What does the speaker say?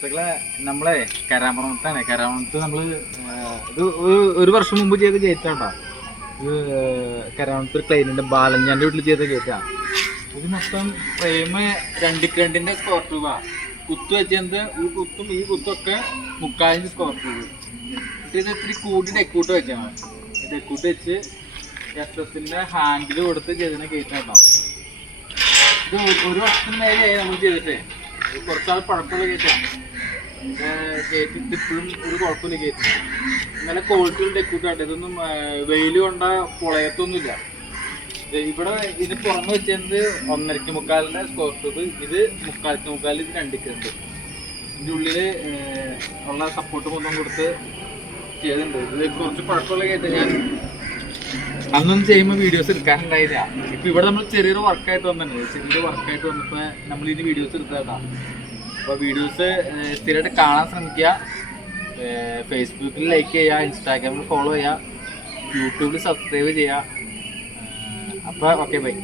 സുഹൃത്തുക്കളെ നമ്മളെ കരാമണത്ത് നമ്മള് ഇത് ഒരു വർഷം മുമ്പ് ചെയ്ത ഗേറ്റാട്ടോ. ഇത് കരാമണത്ത് ഒരു ക്ലൈന്റിന്റെ ബാലഞ്ചാന്റെ വീട്ടിൽ ചെയ്ത ഗേറ്റാ. ഇത് മൊത്തം ഫ്രെയിം 2 സ്ക്വയർ ട്യൂബാ. കുത്തു വെച്ചത് ഈ കുത്തൊക്കെ 3/4 സ്ക്വയർ ട്യൂബ്. ഇത് ഇത്തിരി കൂടി ഡെക്കൂട്ട് വെച്ചാണ്. ഡെക്കൂട്ട് വെച്ച് എസ്എസിന്റെ ഹാൻഡിൽ കൊടുത്ത് ചെയ്തിന് ഗേറ്റാട്ടോ. ഇത് ഒരു വർഷത്തിന് മേലെയായി നമ്മൾ ചെയ്തിട്ടേ. കുറച്ചാൾ പഴക്കമുള്ള ഗേറ്റാണ്. ഗേറ്റ് ഇപ്പോഴും ഒരു കുഴപ്പമില്ല. ഗേറ്റ് നല്ല ക്വാളിറ്റിയുള്ള ഡെക്കൂട്ടായിട്ട്. ഇതൊന്നും വെയിൽ കൊണ്ട പൊളയത്തൊന്നുമില്ല. ഇവിടെ ഇത് പുറമെ വെച്ചത് 1.25 സ്ക്വയർ ട്യൂബ്. ഇത് 3/4 ഇത് 2 ഉണ്ട്. ഇതിൻ്റെ ഉള്ളില് ഉള്ള സപ്പോർട്ട് മൊത്തം കൊടുത്ത് ചെയ്തിട്ടുണ്ട്. ഇത് കുറച്ച് പഴക്കമുള്ള ഗേറ്റ്. ഞാൻ അന്നൊന്നും ചെയ്യുമ്പോൾ വീഡിയോസ് എടുക്കാനുണ്ടായില്ല. ഇപ്പൊ ഇവിടെ നമ്മൾ ചെറിയൊരു വർക്കായിട്ട് വന്നപ്പോ നമ്മൾ ഇതിന് വീഡിയോസ് എടുത്തതാ. അപ്പോൾ വീഡിയോസ് സ്ഥിരമായിട്ട് കാണാൻ ശ്രമിക്കുക. ഫേസ്ബുക്കിൽ ലൈക്ക് ചെയ്യുക, ഇൻസ്റ്റാഗ്രാമിൽ ഫോളോ ചെയ്യുക, യൂട്യൂബിൽ സബ്സ്ക്രൈബ് ചെയ്യുക. അപ്പോൾ ഓക്കെ, ബൈ.